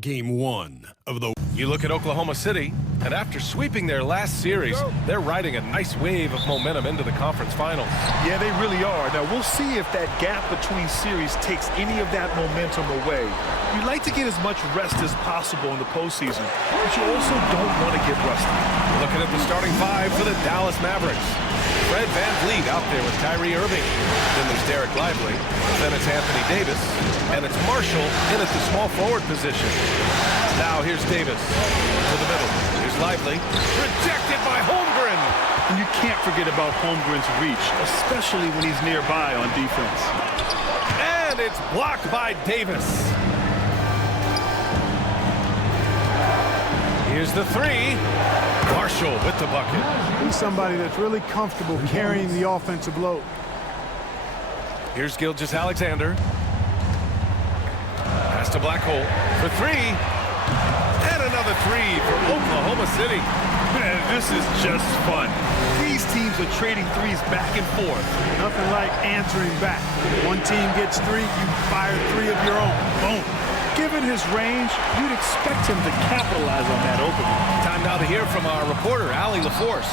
Game 1 of the... You look at Oklahoma City, and after sweeping their last series, they're riding a nice wave of momentum into the conference finals. Yeah, they really are. Now, we'll see if that gap between series takes any of that momentum away. You'd like to get as much rest as possible in the postseason, but you also don't want to get rusty. Looking at the starting five for the Dallas Mavericks. Fred VanVleet out there with Kyrie Irving. Then there's Derek Lively. Then it's Anthony Davis. And it's Marshall in at the small forward position. Now here's Davis to the middle. Here's Lively. Rejected by Holmgren. And you can't forget about Holmgren's reach, especially when he's nearby on defense. And it's blocked by Davis. Here's the three. Marshall with the bucket. He's somebody that's really comfortable carrying the offensive load. Here's Gilgeous-Alexander. Pass to Blackhole for three. And another three for Oklahoma City. Man, this is just fun. These teams are trading threes back and forth. Nothing like answering back. One team gets three, you fire three of your own. Boom. Given his range, you'd expect him to capitalize on that opening. Time now to hear from our reporter, Allie LaForce.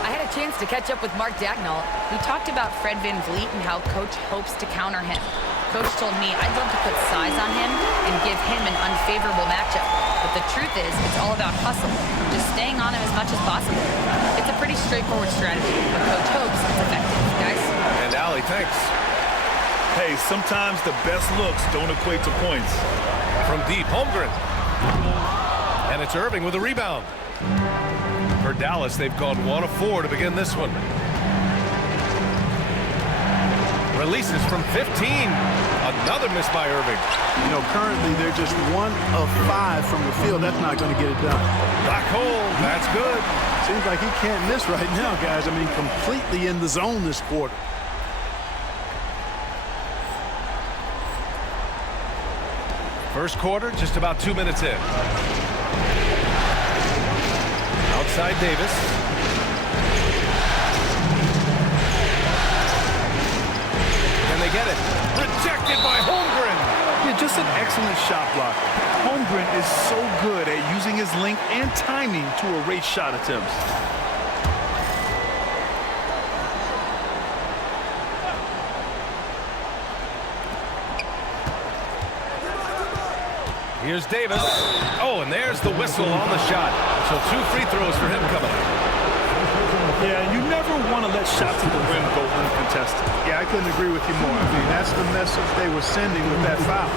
I had a chance to catch up with Mark Dagnall. We talked about Fred VanVleet and how Coach hopes to counter him. Coach told me I'd love to put size on him and give him an unfavorable matchup. But the truth is, it's all about hustle. Just staying on him as much as possible. It's a pretty straightforward strategy, but Coach hopes it's effective, guys. And Allie, thanks. Hey, sometimes the best looks don't equate to points. From deep, Holmgren. And it's Irving with a rebound. For Dallas, they've gone 1 of 4 to begin this one. Releases from 15. Another miss by Irving. You know, currently they're just 1 of 5 from the field. That's not going to get it done. Black hole. That's good. Seems like he can't miss right now, guys. I mean, completely in the zone this quarter. First quarter, just about 2 minutes in. Outside Davis. And they get it. Rejected by Holmgren. Yeah, just an excellent shot blocker. Holmgren is so good at using his length and timing to erase shot attempts. Here's Davis. Oh, and there's the whistle on the shot. So 2 free throws for him coming up. Yeah, you never want to let shots at the rim go uncontested. Yeah, I couldn't agree with you more. I mean, that's the message they were sending with that foul.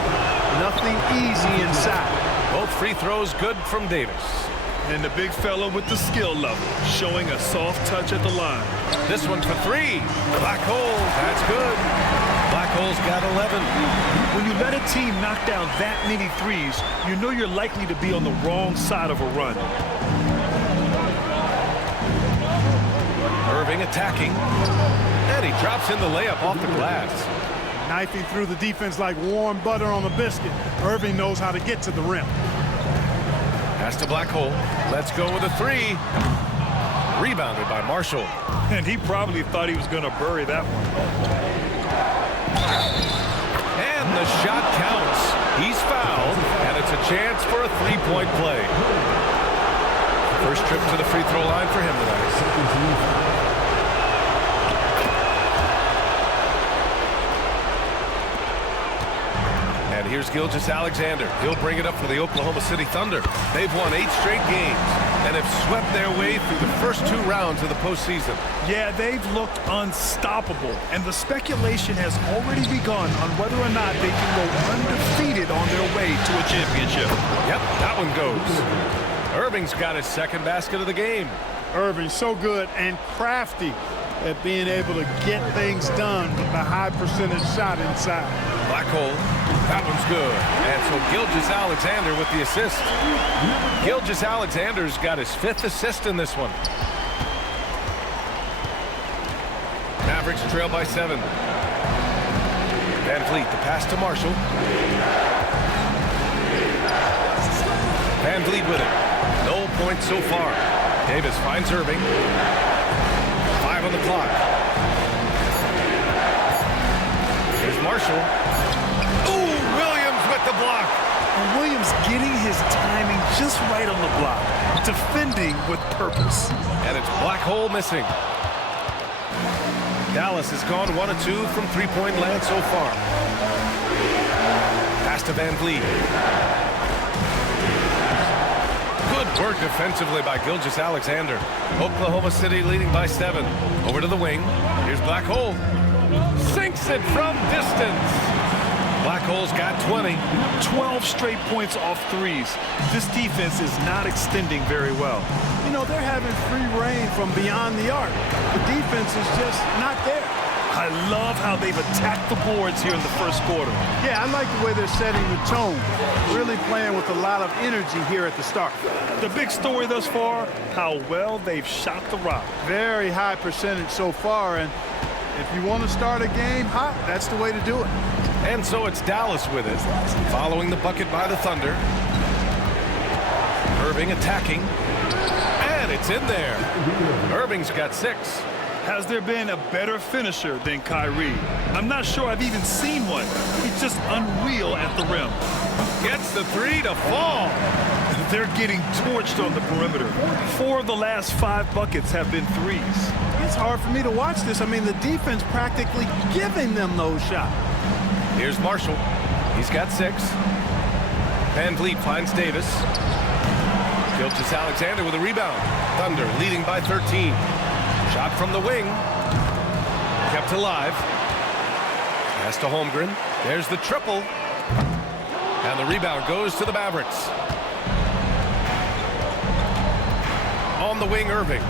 Nothing easy inside. Both free throws good from Davis. And the big fella with the skill level, showing a soft touch at the line. This one for 3. Black hole. That's good. Black hole's got 11. When you let a team knock down that many threes, you know you're likely to be on the wrong side of a run. Irving attacking. And he drops in the layup off the glass. Knifing through the defense like warm butter on a biscuit. Irving knows how to get to the rim. Pass to Blackhole. Let's go with a 3. Rebounded by Marshall. And he probably thought he was going to bury that one. And the shot counts. He's fouled, and it's a chance for a 3-point play. First trip to the free throw line for him tonight. And here's Gilgeous-Alexander. He'll bring it up for the Oklahoma City Thunder. They've won 8 straight games and have swept their way through the first 2 rounds of the postseason. Yeah, they've looked unstoppable, and the speculation has already begun on whether or not they can go undefeated on their way to a championship. Yep, that one goes. Irving's got his second basket of the game. Irving, so good and crafty at being able to get things done with the high percentage shot inside. Black hole. That one's good. And so Gilgeous-Alexander with the assist. Gilgeous-Alexander's got his 5th assist in this one. Mavericks trail by 7. VanVleet, the pass to Marshall. VanVleet with it. No points so far. Davis finds Irving. 5 on the clock. Here's Marshall. Ooh, Williams with the block. And Williams getting his just right on the block, defending with purpose. And it's Black Hole missing. Dallas has gone 1 of 2 from three-point land so far. Pass to Van Vliet. Good work defensively by Gilgeous-Alexander. Oklahoma City leading by 7. Over to the wing. Here's Black Hole. Sinks it from distance. Black Hole's got 20. 12 straight points off threes. This defense is not extending very well. You know, they're having free reign from beyond the arc. The defense is just not there. I love how they've attacked the boards here in the first quarter. Yeah, I like the way they're setting the tone. Really playing with a lot of energy here at the start. The big story thus far, how well they've shot the rock. Very high percentage so far, and if you want to start a game hot, that's the way to do it. And so it's Dallas with it, following the bucket by the Thunder. Irving attacking, and it's in there. Irving's got 6. Has there been a better finisher than Kyrie? I'm not sure I've even seen one. He's just unreal at the rim. Gets the 3 to fall. They're getting torched on the perimeter. 4 of the last 5 buckets have been threes. It's hard for me to watch this. I mean, the defense practically giving them those shots. Here's Marshall. He's got 6. Van Vliet finds Davis. Gilgeous-Alexander with a rebound. Thunder leading by 13. Shot from the wing. Kept alive. Pass to Holmgren. There's the triple. And the rebound goes to the Mavericks. On the wing, Irving.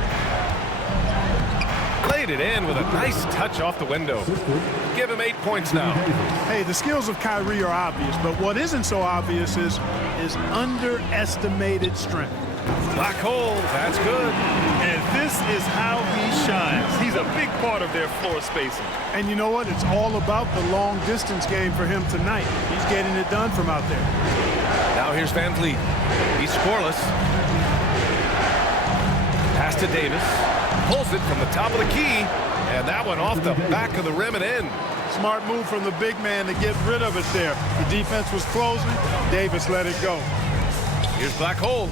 Laid it in with a nice touch off the window. Give him 8 points now. Hey, the skills of Kyrie are obvious, but what isn't so obvious is his underestimated strength. Black Hole, that's good. And this is how he shines. He's a big part of their floor spacing. And you know what? It's all about the long distance game for him tonight. He's getting it done from out there. Now here's Van Vliet. He's scoreless. Pass to Davis. Pulls it from the top of the key. And that one off the back of the rim and in. Smart move from the big man to get rid of it there. The defense was closing. Davis let it go. Here's Black Hole.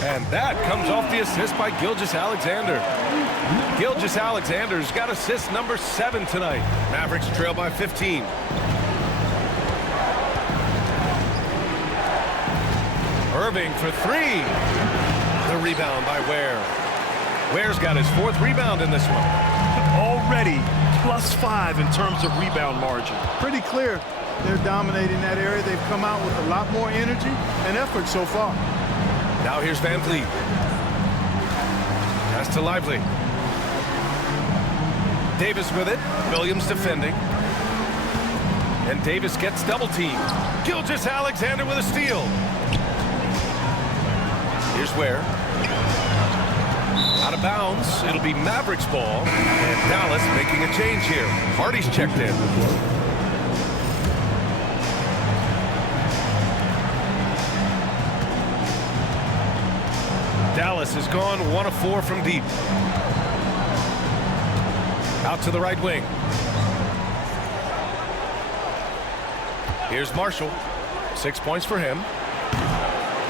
And that comes off the assist by Gilgeous-Alexander. Gilgeous-Alexander's got assist number 7 tonight. Mavericks trail by 15. Irving for 3. The rebound by Ware. Ware's got his 4th rebound in this one. Already +5 in terms of rebound margin. Pretty clear they're dominating that area. They've come out with a lot more energy and effort so far. Now here's Van Vliet. Pass to Lively. Davis with it. Williams defending. And Davis gets double teamed. Gilgeous-Alexander with a steal. Here's Ware. Out of bounds. It'll be Mavericks ball. And Dallas making a change here. Hardy's checked in. Dallas has gone 1 of 4 from deep. Out to the right wing. Here's Marshall. 6 points for him.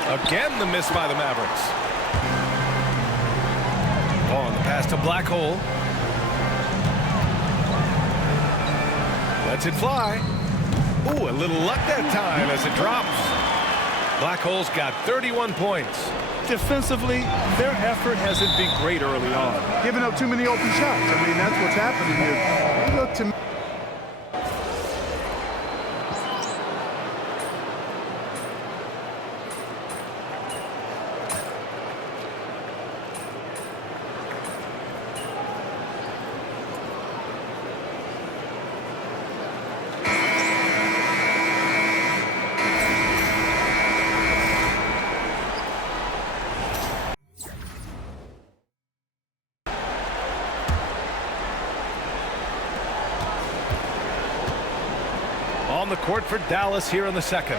Again, the miss by the Mavericks. On the pass to Black Hole. Lets it fly. Ooh, a little luck that time as it drops. Black Hole's got 31 points. Defensively, their effort hasn't been great early on. Giving up too many open shots. I mean, that's what's happening here. Look to me. On the court for Dallas here in the second.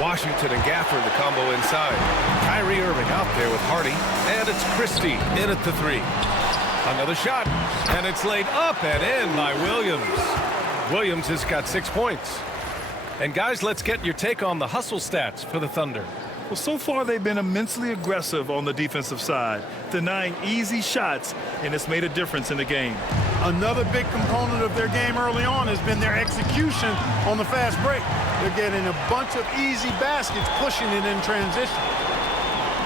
Washington and Gafford the combo inside. Kyrie Irving out there with Hardy. And it's Christie in at the 3. Another shot. And it's laid up and in by Williams. Williams has got 6 points. And guys, let's get your take on the hustle stats for the Thunder. Well, so far they've been immensely aggressive on the defensive side, denying easy shots, and it's made a difference in the game. Another big component of their game early on has been their execution on the fast break. They're getting a bunch of easy baskets, pushing it in transition.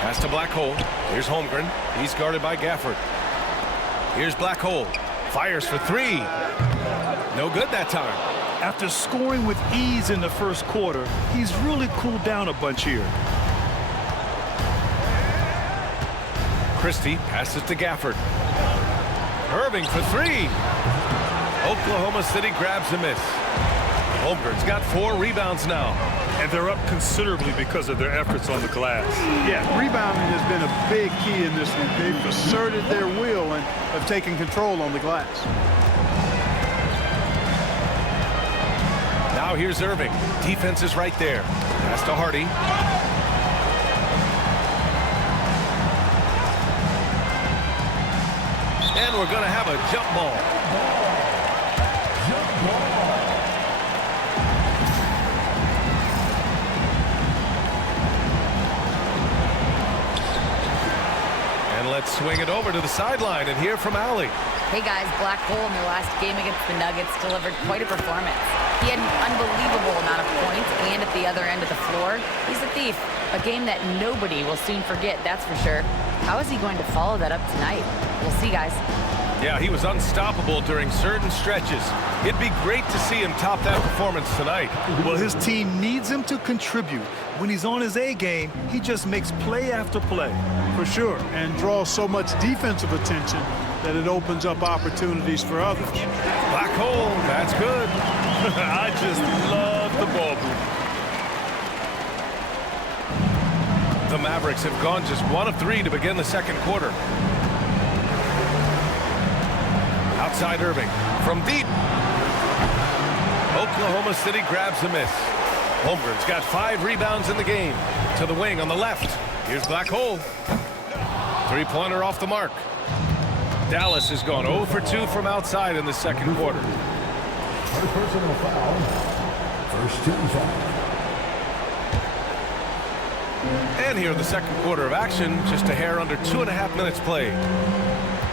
Pass to Black Hole. Here's Holmgren. He's guarded by Gafford. Here's Black Hole. Fires for three. No good that time. After scoring with ease in the first quarter, he's really cooled down a bunch here. Christie passes to Gafford. Irving for three. Oklahoma City grabs a miss. Holmgren's got 4 rebounds now. And they're up considerably because of their efforts on the glass. Yeah, rebounding has been a big key in this one. They've asserted their will and have taken control on the glass. Now here's Irving. Defense is right there. Pass to Hardy. And we're going to have a jump ball. And let's swing it over to the sideline and hear from Allie. Hey guys, Black Hole in their last game against the Nuggets delivered quite a performance. He had an unbelievable amount of points, and at the other end of the floor, he's a thief. A game that nobody will soon forget, that's for sure. How is he going to follow that up tonight? We'll see, guys. Yeah, he was unstoppable during certain stretches. It'd be great to see him top that performance tonight. Well, his team needs him to contribute. When he's on his A game, he just makes play after play. For sure, and draws so much defensive attention that it opens up opportunities for others. Black Hole, that's good. I just love the ball movement. The Mavericks have gone just 1 of 3 to begin the second quarter. Outside Irving from deep. Oklahoma City grabs a miss. Holmgren's got 5 rebounds in the game. To the wing on the left. Here's Black Hole. 3-pointer off the mark. Dallas has gone 0 for 2 from outside in the second quarter. Personal foul. First team foul. And here in the second quarter of action, just a hair under 2.5 minutes played.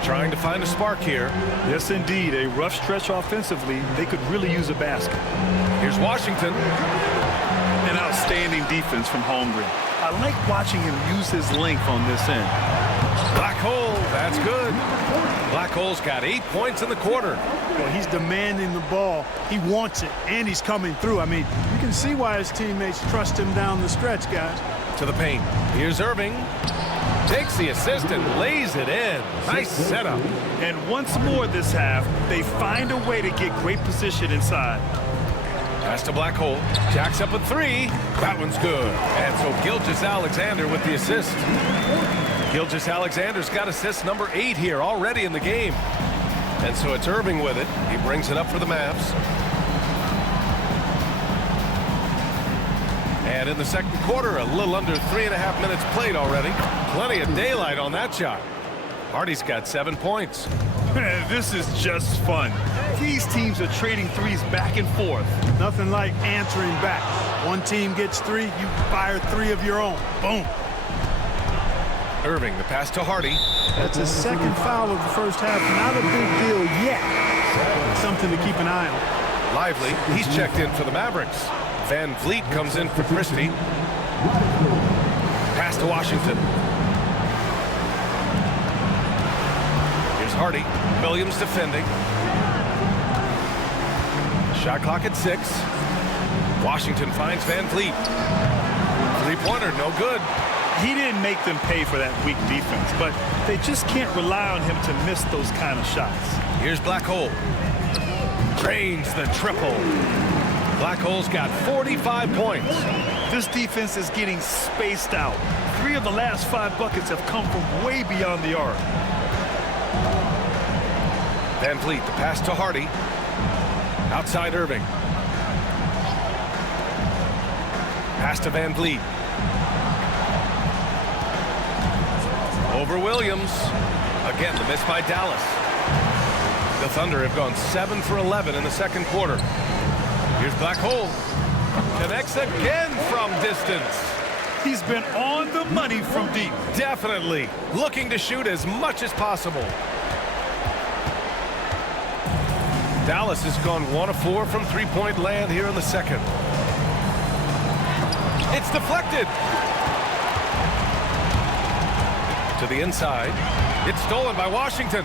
Trying to find a spark here. Yes, indeed. A rough stretch offensively. They could really use a basket. Here's Washington. An outstanding defense from Holmgren. I like watching him use his length on this end. Black Hole, that's good. Black Hole's got 8 points in the quarter. Well, he's demanding the ball. He wants it, and he's coming through. I mean, you can see why his teammates trust him down the stretch, guys. To the paint. Here's Irving. Takes the assist and lays it in. Nice setup. And once more this half, they find a way to get great position inside. Pass to Black Hole. Jacks up a 3. That one's good. And so Gilgeous-Alexander with the assist. Gilgeous-Alexander's got assist number 8 here already in the game. And so it's Irving with it. He brings it up for the Mavs. And in the second quarter, a little under 3.5 minutes played already. Plenty of daylight on that shot. Hardy's got 7 points. This is just fun. These teams are trading threes back and forth. Nothing like answering back. One team gets 3, you fire 3 of your own. Boom. Irving, the pass to Hardy. That's his second foul of the first half. Not a big deal yet. Something to keep an eye on. Lively, he's checked in for the Mavericks. Van Vliet comes in for Christie. Pass to Washington. Here's Hardy. Williams defending. Shot clock at 6. Washington finds Van Vliet. 3-pointer, no good. He didn't make them pay for that weak defense, but they just can't rely on him to miss those kind of shots. Here's Black Hole. Drains the triple. Black Hole's got 45 points. This defense is getting spaced out. 3 of the last 5 buckets have come from way beyond the arc. Van Vliet, the pass to Hardy. Outside Irving. Pass to Van Vliet. Over Williams. Again, the miss by Dallas. The Thunder have gone 7 for 11 in the second quarter. Here's Black Hole. Connects again from distance. He's been on the money from deep. Definitely looking to shoot as much as possible. Dallas has gone 1 of 4 from three-point land here in the second. It's deflected. To the inside. It's stolen by Washington.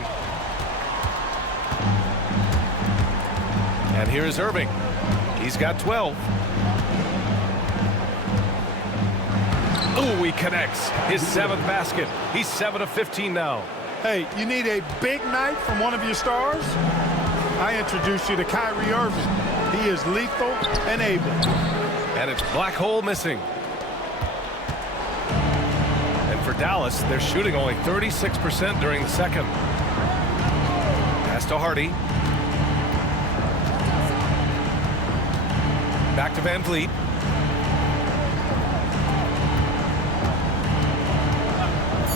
And here's Irving. He's got 12. Ooh, he connects. His 7th basket. He's 7 of 15 now. Hey, you need a big night from one of your stars? I introduce you to Kyrie Irving. He is lethal and able. And it's Black Hole missing. And for Dallas, they're shooting only 36% during the second. Pass to Hardy. Back to Van Vliet.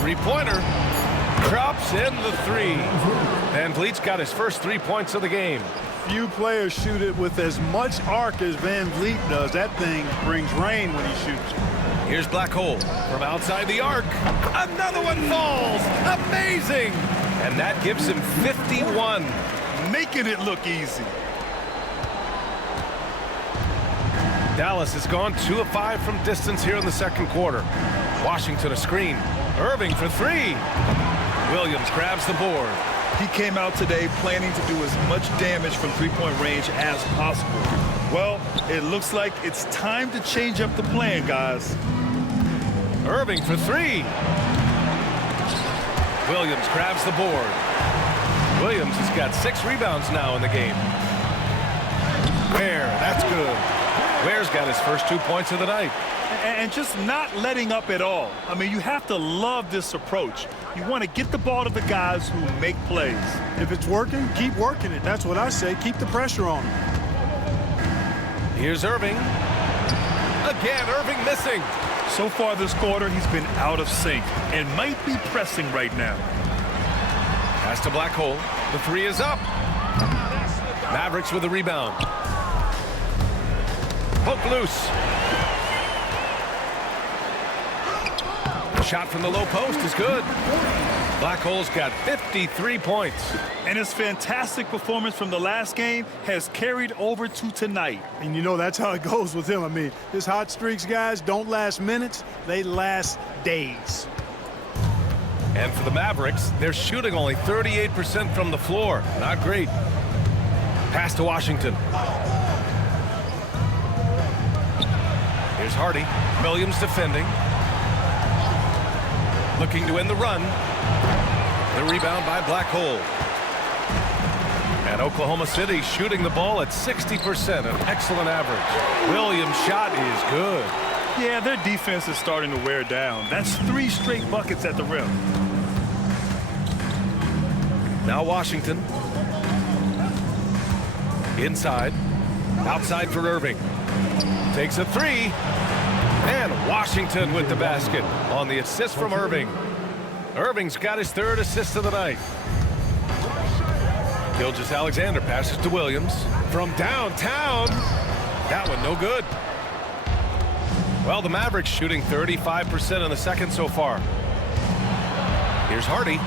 Three-pointer. Drops in the 3. Van Vliet's got his first 3 points of the game. Few players shoot it with as much arc as Van Vliet does. That thing brings rain when he shoots. Here's Black Hole from outside the arc. Another one falls. Amazing. And that gives him 51. Making it look easy. Dallas has gone 2 of 5 from distance here in the second quarter. Washington a screen. Irving for 3. Williams grabs the board. He came out today planning to do as much damage from three-point range as possible. Well, it looks like it's time to change up the plan, guys. Irving for 3. Williams grabs the board. Williams has got 6 rebounds now in the game. Ware, that's good. Ware's got his first 2 points of the night. And just not letting up at all. I mean, you have to love this approach. You want to get the ball to the guys who make plays. If it's working, keep working it. That's what I say. Keep the pressure on him. Here's Irving. Again, Irving missing. So far this quarter, he's been out of sync and might be pressing right now. Pass to Black Hole. The 3 is up. Mavericks with the rebound. Poke loose. Shot from the low post is good. Black Hole's got 53 points. And his fantastic performance from the last game has carried over to tonight. And you know that's how it goes with him. I mean, his hot streaks, guys, don't last minutes. They last days. And for the Mavericks, they're shooting only 38% from the floor. Not great. Pass to Washington. Here's Hardy. Williams defending. Looking to end the run. The rebound by Black Hole. And Oklahoma City shooting the ball at 60%, an excellent average. Williams' shot is good. Yeah, their defense is starting to wear down. That's 3 straight buckets at the rim. Now Washington. Inside. Outside for Irving. Takes a 3. And Washington with the basket on the assist from Irving. Irving's got his 3rd assist of the night. Gilgeous-Alexander passes to Williams. From downtown. That one no good. Well, the Mavericks shooting 35% in the second so far. Here's Hardy.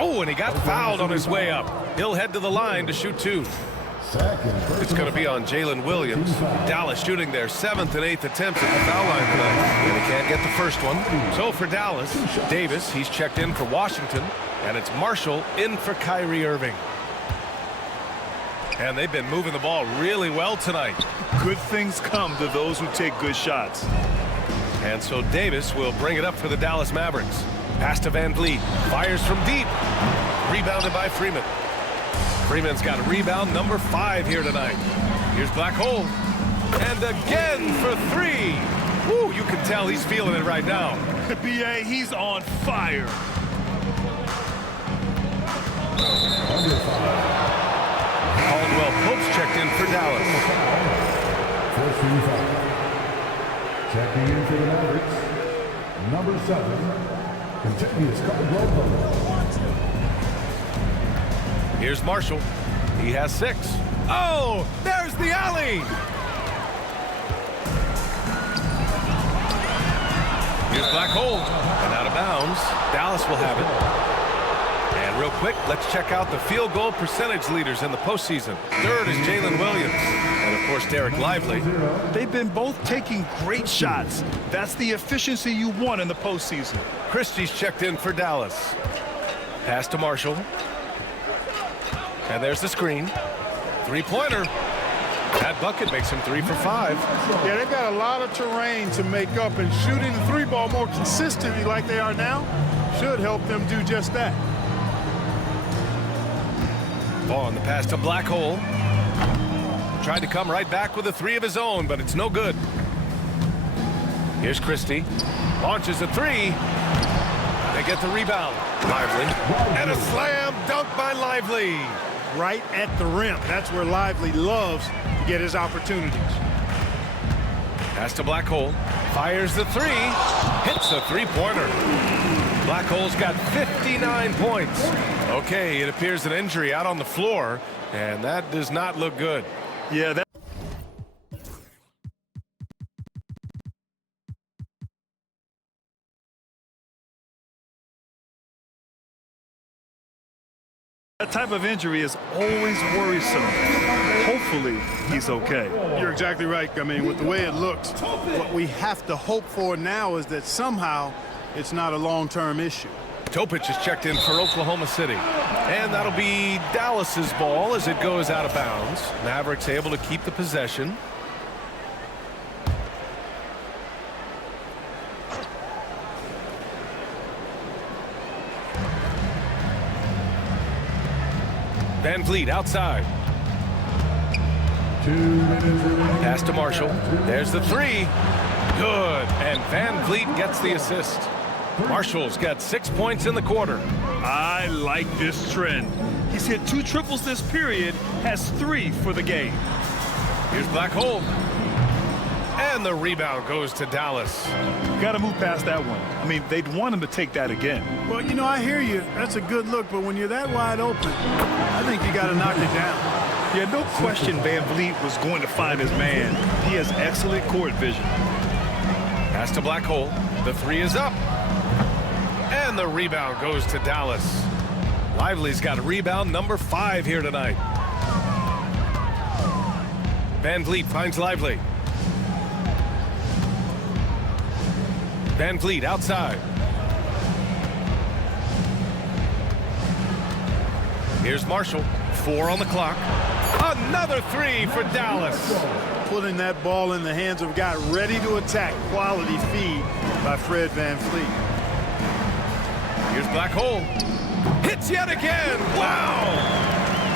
Oh, and he got fouled on his way up. He'll head to the line to shoot 2. It's going to be on Jalen Williams. Dallas shooting their 7th and 8th attempts at the foul line tonight. And he can't get the first one. So for Dallas, Davis, he's checked in for Washington. And it's Marshall in for Kyrie Irving. And they've been moving the ball really well tonight. Good things come to those who take good shots. And so Davis will bring it up for the Dallas Mavericks. Pass to Van Vliet. Fires from deep. Rebounded by Freeman. Freeman's got a rebound number 5 here tonight. Here's Black Hole. And again for 3. Woo, you can tell he's feeling it right now. B.A., he's on fire. Caldwell Pope's checked in for Dallas. First team foul. Checking in for the Mavericks. Number 7. Continues Caldwell Pope. Here's Marshall. He has 6. Oh, there's the alley. hole and out of bounds. Dallas will have it. And real quick, let's check out the field goal percentage leaders in the postseason. Third is Jalen Williams. And, of course, Derek Lively. They've been both taking great shots. That's the efficiency you want in the postseason. Christie's checked in for Dallas. Pass to Marshall. And there's the screen. Three-pointer. That bucket makes him 3 for 5. Yeah, they've got a lot of terrain to make up, and shooting the three ball more consistently like they are now should help them do just that. Ball on the pass to Black Hole. Tried to come right back with a three of his own, but it's no good. Here's Christie. Launches a three. They get the rebound. Lively. And a slam dunk by Lively. Right at the rim. That's where Lively loves to get his opportunities. Pass to Black Hole. Fires the three. Hits a three-pointer. Black Hole's got 59 points. Okay, it appears an injury out on the floor, and that does not look good. Yeah, that type of injury is always worrisome. Hopefully, he's okay. You're exactly right. I mean, with the way it looks, what we have to hope for now is that somehow it's not a long-term issue. Topic is checked in for Oklahoma City. And that'll be Dallas's ball as it goes out of bounds. Mavericks able to keep the possession. Van Vliet outside. 2 minutes remaining. Pass to Marshall. There's the three. Good. And Van Vliet gets the assist. Marshall's got 6 points in the quarter. I like this trend. He's hit 2 triples this period, has 3 for the game. Here's Black Hole. And the rebound goes to Dallas. Got to move past that one. I mean, they'd want him to take that again. Well, you know, I hear you. That's a good look, but when you're that wide open, I think you got to knock it down. Yeah, no question Van Vliet was going to find his man. He has excellent court vision. Pass to Black Hole. The three is up. And the rebound goes to Dallas. Lively's got rebound number 5 here tonight. Van Vliet finds Lively. Van Vliet outside. Here's Marshall. 4 on the clock. Another three for Dallas. Putting that ball in the hands of a guy ready to attack. Quality feed by Fred VanVleet. Here's Black Hole. Hits yet again. Wow.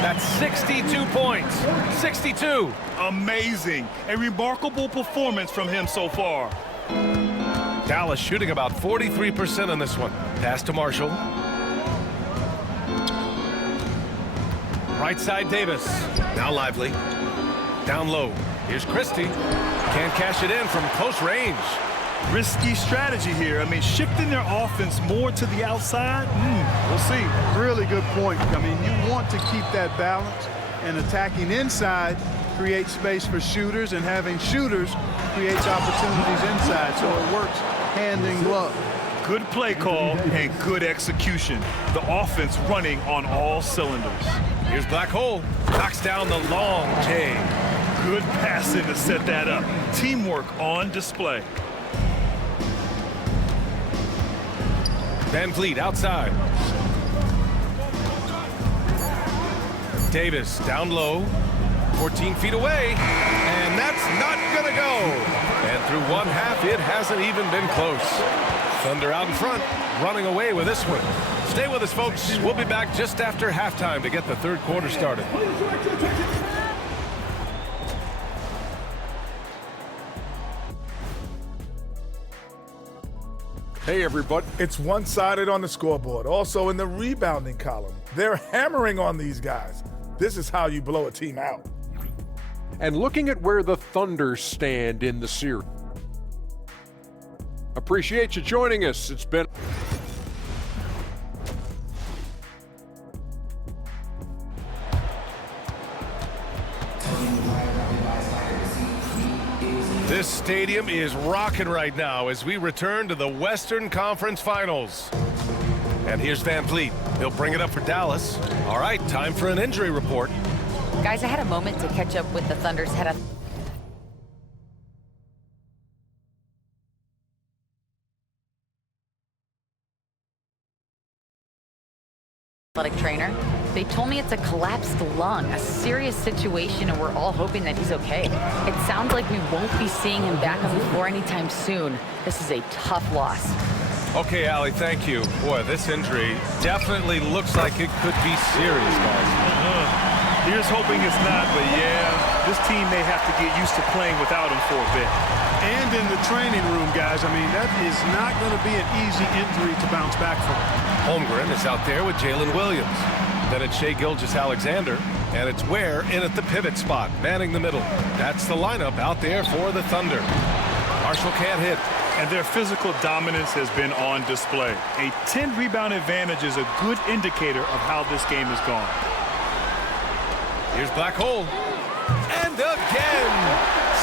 That's 62 points. 62. Amazing. A remarkable performance from him so far. Dallas shooting about 43% on this one. Pass to Marshall. Right side Davis. Now Lively. Down low. Here's Christie. Can't cash it in from close range. Risky strategy here. I mean, shifting their offense more to the outside. We'll see. Really good point. I mean, you want to keep that balance, and attacking inside creates space for shooters, and having shooters creates opportunities inside, so it works hand in glove. Good play call and good execution. The offense running on all cylinders. Here's Black Hole. Knocks down the long J. Good passing to set that up. Teamwork on display. Van Vliet outside. Davis down low. 14 feet away. And that's not going to go. And through one half, it hasn't even been close. Thunder out in front, running away with this one. Stay with us, folks. We'll be back just after halftime to get the third quarter started. Hey everybody, it's one-sided on the scoreboard. Also in the rebounding column. They're hammering on these guys. This is how you blow a team out. And looking at where the Thunder stand in the series. Appreciate you joining us. It's been... Tony Maguire, by Spider, receive 3 is This stadium is rocking right now as we return to the Western Conference Finals. And here's Van Vliet. He'll bring it up for Dallas. All right, time for an injury report. Guys, I had a moment to catch up with the Thunder's head athletic trainer. They told me it's a collapsed lung, a serious situation, and we're all hoping that he's okay. It sounds like we won't be seeing him back on the floor anytime soon. This is a tough loss. Okay, Allie, thank you. Boy, this injury definitely looks like it could be serious, guys. Here's hoping it's not, but yeah, this team may have to get used to playing without him for a bit. And in the training room, guys, I mean, that is not going to be an easy injury to bounce back from. Holmgren is out there with Jalen Williams. Then it's Shai Gilgeous-Alexander, and it's Ware in at the pivot spot, manning the middle. That's the lineup out there for the Thunder. Marshall can't hit. And their physical dominance has been on display. A 10-rebound advantage is a good indicator of how this game has gone. Here's Black Hole. And again,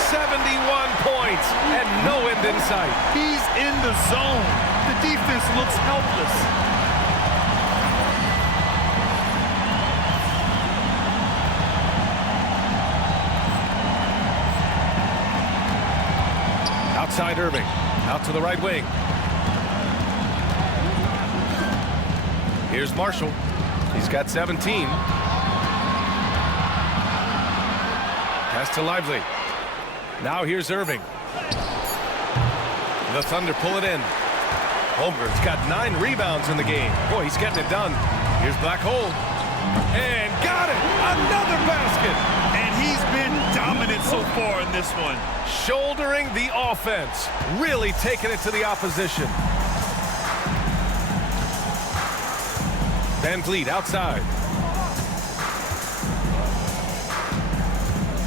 71 points and no end in sight. He's in the zone. The defense looks helpless. Outside Irving. Out to the right wing. Here's Marshall. He's got 17. Pass to Lively. Now here's Irving. The Thunder pull it in. Holmgren's got 9 rebounds in the game. Boy, he's getting it done. Here's Black Hole. And got it! Another basket! And he's been dominant so far in this one. Shouldering the offense. Really taking it to the opposition. Van Vliet outside.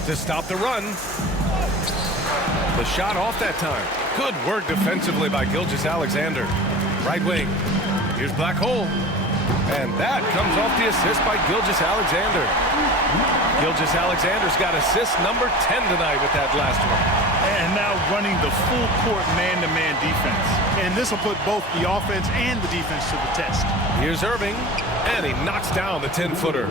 To stop the run. The shot off that time. Good work defensively by Gilgeous-Alexander. Right wing. Here's Black Hole. And that comes off the assist by Gilgeous-Alexander. Gilgeous-Alexander's got assist number 10 tonight with that last one. And now running the full court man-to-man defense. And this will put both the offense and the defense to the test. Here's Irving, and he knocks down the 10-footer.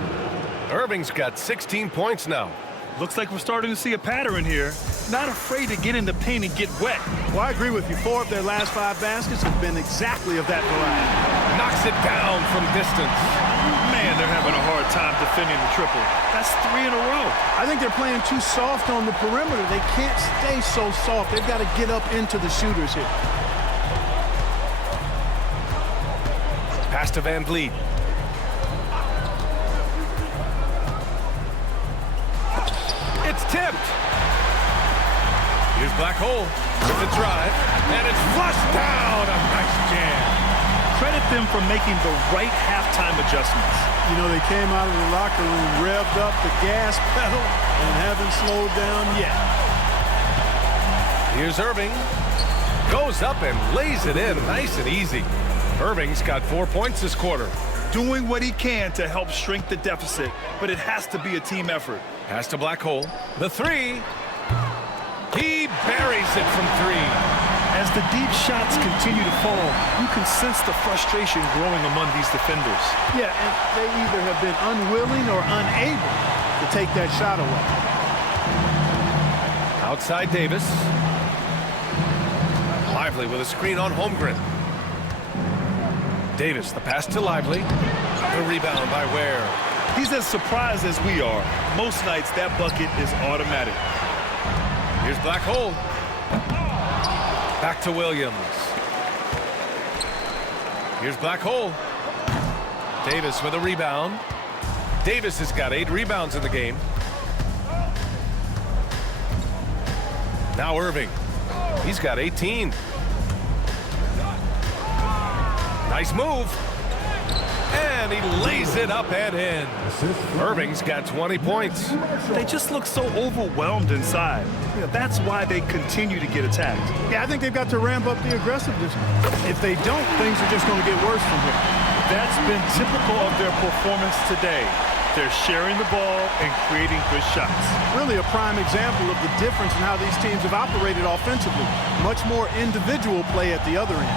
Irving's got 16 points now. Looks like we're starting to see a pattern here. Not afraid to get in the paint and get wet. Well, I agree with you. 4 of their last 5 baskets have been exactly of that variety. Knocks it down from distance. Man, they're having a hard time defending the triple. That's 3 in a row. I think they're playing too soft on the perimeter. They can't stay so soft. They've got to get up into the shooters here. Pass to Van Vliet. It's tipped. Here's Black Hole with the drive, and it's flushed down. A nice jam. Credit them for making the right halftime adjustments. You know, they came out of the locker room, revved up the gas pedal, and haven't slowed down yet. Here's Irving. Goes up and lays it in nice and easy. Irving's got 4 points this quarter. Doing what he can to help shrink the deficit, but it has to be a team effort. Pass to Black Hole. The 3. He buries it from 3. As the deep shots continue to fall, you can sense the frustration growing among these defenders. Yeah, and they either have been unwilling or unable to take that shot away. Outside Davis. Lively with a screen on Holmgren. Davis, the pass to Lively. The rebound by Ware. He's as surprised as we are. Most nights, that bucket is automatic. Here's Black Hole. Back to Williams. Here's Black Hole. Davis with a rebound. Davis has got 8 rebounds in the game. Now Irving. He's got 18. Nice move. And he lays it up and in. Irving's got 20 points. They just look so overwhelmed inside. Yeah, that's why they continue to get attacked. Yeah, I think they've got to ramp up the aggressiveness. If they don't, things are just going to get worse from here. That's been typical of their performance today. They're sharing the ball and creating good shots. Really a prime example of the difference in how these teams have operated offensively. Much more individual play at the other end.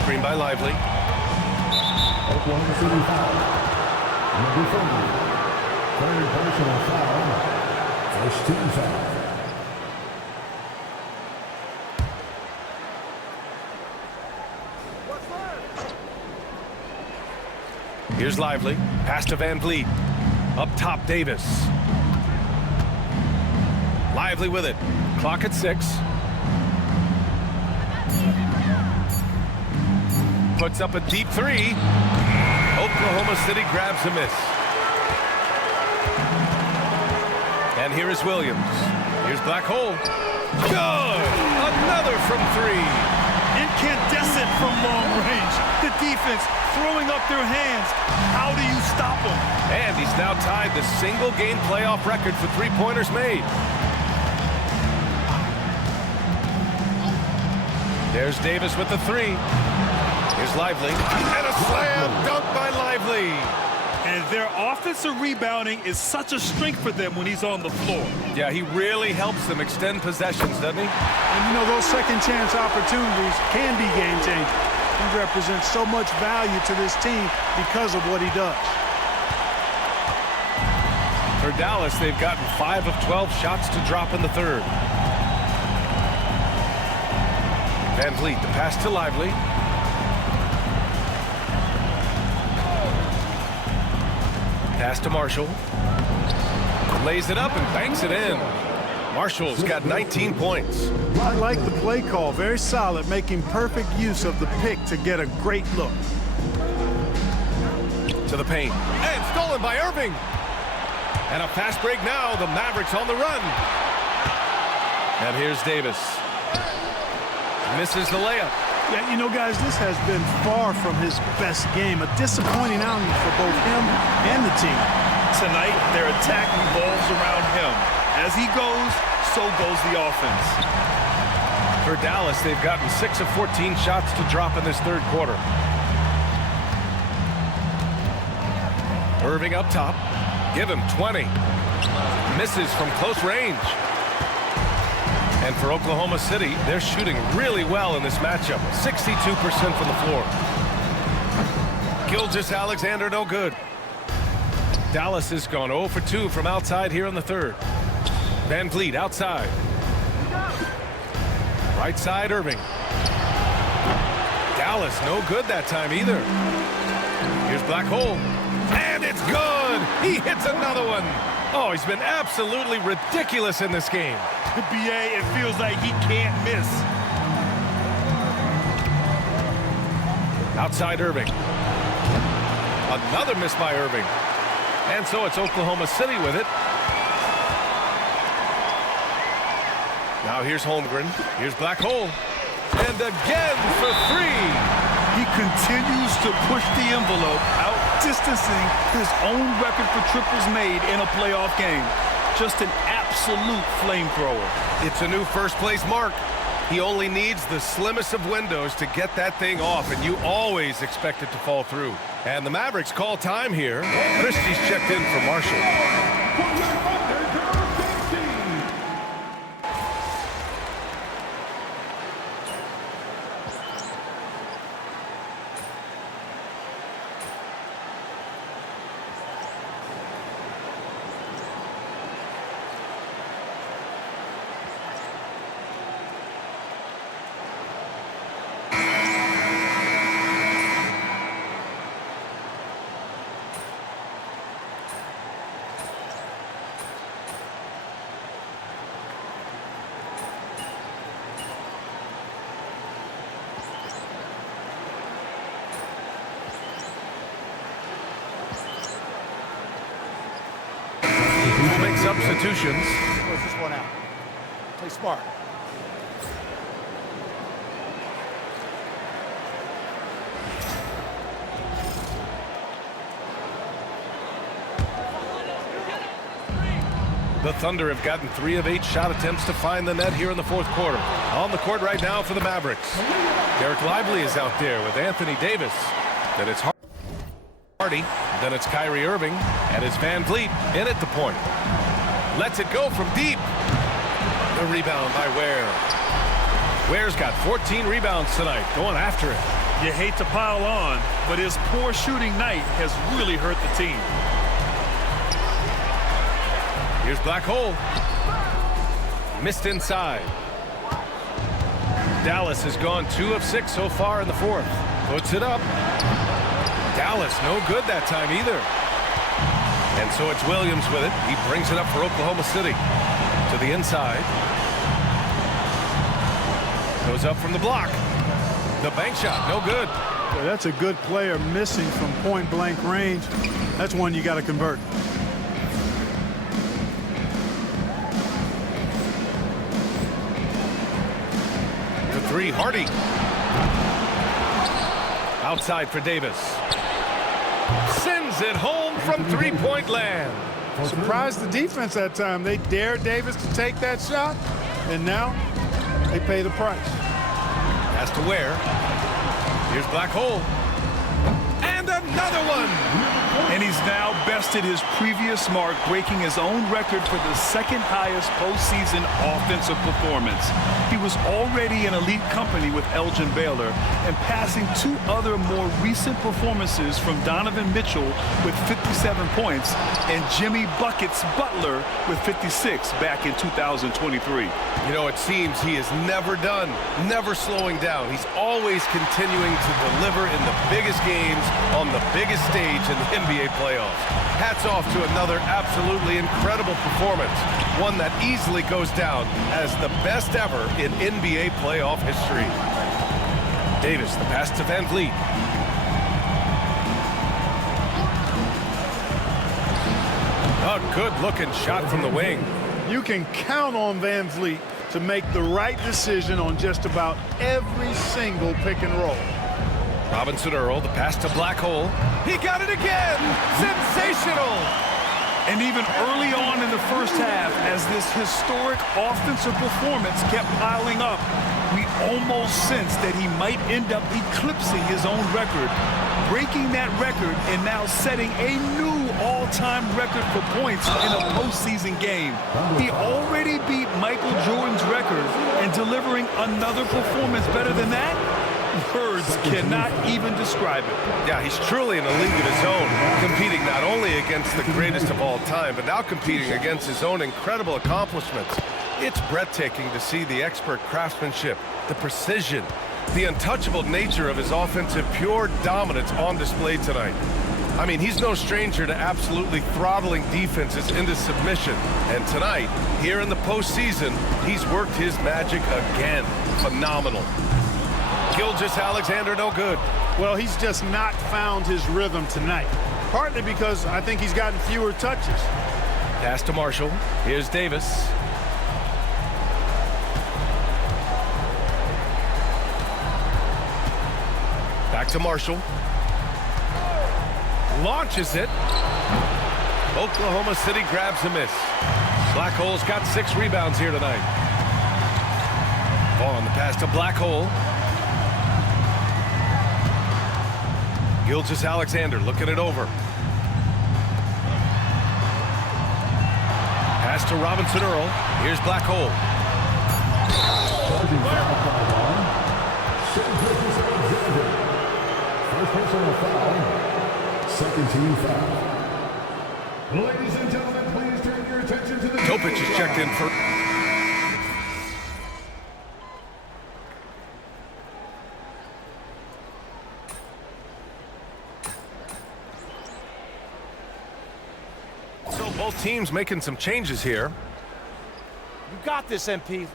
Screen by Lively. Oklahoma City foul. Number 30. Third personal foul. First team foul. Here's Lively. Pass to Van Vliet. Up top, Davis. Lively with it. Clock at 6. Puts up a deep 3. Oklahoma City grabs a miss. And here is Williams. Here's Black Hole. Good! Another from 3. Incandescent from long range. The defense throwing up their hands. How do you stop them? And he's now tied the single-game playoff record for three-pointers made. There's Davis with the 3. Here's Lively. And a slam dunk by Lively. And their offensive rebounding is such a strength for them when he's on the floor. Yeah, he really helps them extend possessions, doesn't he? And you know, those second chance opportunities can be game changers. He represents so much value to this team because of what he does. For Dallas, they've gotten 5 of 12 shots to drop in the third. Van Vliet, the pass to Lively. Pass to Marshall. Lays it up and banks it in. Marshall's got 19 points. I like the play call. Very solid, making perfect use of the pick to get a great look. To the paint. And stolen by Irving. And a fast break now. The Mavericks on the run. And here's Davis. Misses the layup. Yeah, you know, guys, this has been far from his best game. A disappointing outing for both him and the team. Tonight, their attack revolves around him. As he goes, so goes the offense. For Dallas, they've gotten 6 of 14 shots to drop in this third quarter. Irving up top. Give him 20. Misses from close range. And for Oklahoma City, they're shooting really well in this matchup. 62% from the floor. Gilgeous-Alexander, no good. Dallas has gone 0 for 2 from outside here in the third. Van Vliet outside. Right side, Irving. Dallas no good that time either. Here's Black Hole. And it's good! He hits another one. Oh, he's been absolutely ridiculous in this game. BA, it feels like he can't miss. Outside Irving. Another miss by Irving. And so it's Oklahoma City with it. Now here's Holmgren. Here's Black Hole. And again for 3. He continues to push the envelope, outdistancing his own record for triples made in a playoff game. Just an absolute flamethrower. It's a new first-place mark. He only needs the slimmest of windows to get that thing off, and you always expect it to fall through. And the Mavericks call time here. Christie's checked in for Marshall. Who makes substitutions? Close this one out. Play smart. The Thunder have gotten 3 of 8 shot attempts to find the net here in the fourth quarter. On the court right now for the Mavericks. Derek Lively is out there with Anthony Davis. And it's hard Hardy. Then it's Kyrie Irving, and it's Van Vliet in at the point. Lets it go from deep. The rebound by Ware. Ware's got 14 rebounds tonight, going after it. You hate to pile on, but his poor shooting night has really hurt the team. Here's Black Hole. Missed inside. Dallas has gone 2 of 6 so far in the fourth. Puts it up. Dallas no good that time either. And so it's Williams with it. He brings it up for Oklahoma City. To the inside. Goes up from the block. The bank shot, no good. So that's a good player missing from point-blank range. That's one you got to convert. The three, Hardy. Outside for Davis. Sends it home from three-point land. Surprised the defense that time. They dared Davis to take that shot, and now they pay the price. Pass to Ware. Here's Black Hole. And another one. And he's now bested his previous mark, breaking his own record for the second highest postseason offensive performance. He was already in elite company with Elgin Baylor and passing 2 other more recent performances from Donovan Mitchell with 57 points and Jimmy Buckets Butler with 56 back in 2023. You know, it seems he is never done, never slowing down. He's always continuing to deliver in the biggest games on the biggest stage in the NBA playoffs. Hats off to another absolutely incredible performance, one that easily goes down as the best ever in NBA playoff history. Davis, the pass to Van Vliet. A good-looking shot from the wing. You can count on Van Vliet to make the right decision on just about every single pick and roll. Robinson Earl, the pass to Black Hole. He got it again! Sensational! And even early on in the first half, as this historic offensive performance kept piling up, we almost sensed that he might end up eclipsing his own record, breaking that record and now setting a new all-time record for points in a postseason game. He already beat Michael Jordan's record, and delivering another performance better than that? Words cannot even describe it. Yeah, he's truly in a league of his own, competing not only against the greatest of all time, but now competing against his own incredible accomplishments. It's breathtaking to see the expert craftsmanship, the precision, the untouchable nature of his offensive pure dominance on display tonight. I mean, he's no stranger to absolutely throttling defenses into submission. And tonight, here in the postseason, he's worked his magic again. Phenomenal. Gilgeous-Alexander, no good. Well, he's just not found his rhythm tonight, partly because I think he's gotten fewer touches. Pass to Marshall. Here's Davis. Back to Marshall. Launches it. Oklahoma City grabs a miss. Black Hole's got 6 rebounds here tonight. On the pass to Black Hole. Gilgeous-Alexander looking it over. Pass to Robinson Earl. Here's Black Hole. First personal foul. Second team foul. Ladies and gentlemen, please turn your attention to the... Topic is checked in for... So both teams making some changes here. You got this, MP.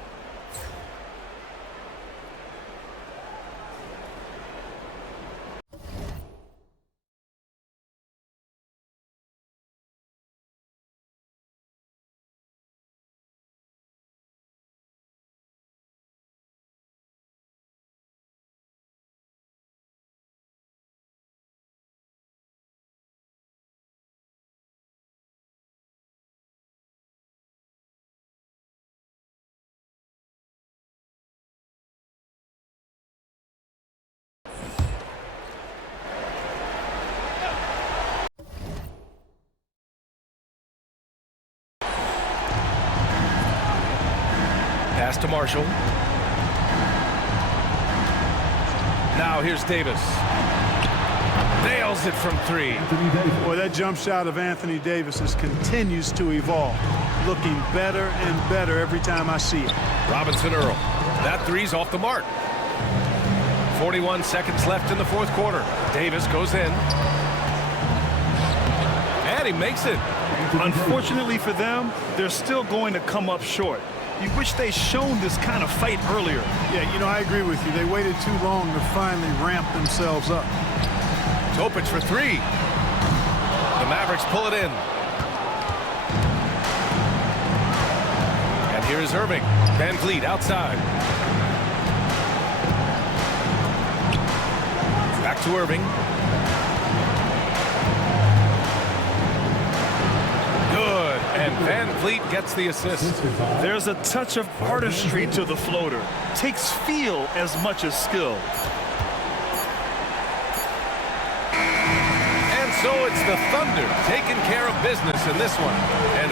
Pass to Marshall. Now here's Davis. Nails it from 3. Boy, that jump shot of Anthony Davis continues to evolve. Looking better and better every time I see it. Robinson Earl. That three's off the mark. 41 seconds left in the fourth quarter. Davis goes in. And he makes it. Unfortunately for them, they're still going to come up short. You wish they'd shown this kind of fight earlier. Yeah, you know, I agree with you. They waited too long to finally ramp themselves up. Topic for 3. The Mavericks pull it in. And here is Irving. Van Vliet outside. Back to Irving. Good. And Van Vliet gets the assist. There's a touch of artistry to the floater. Takes feel as much as skill. And so it's the Thunder taking care of business in this one. And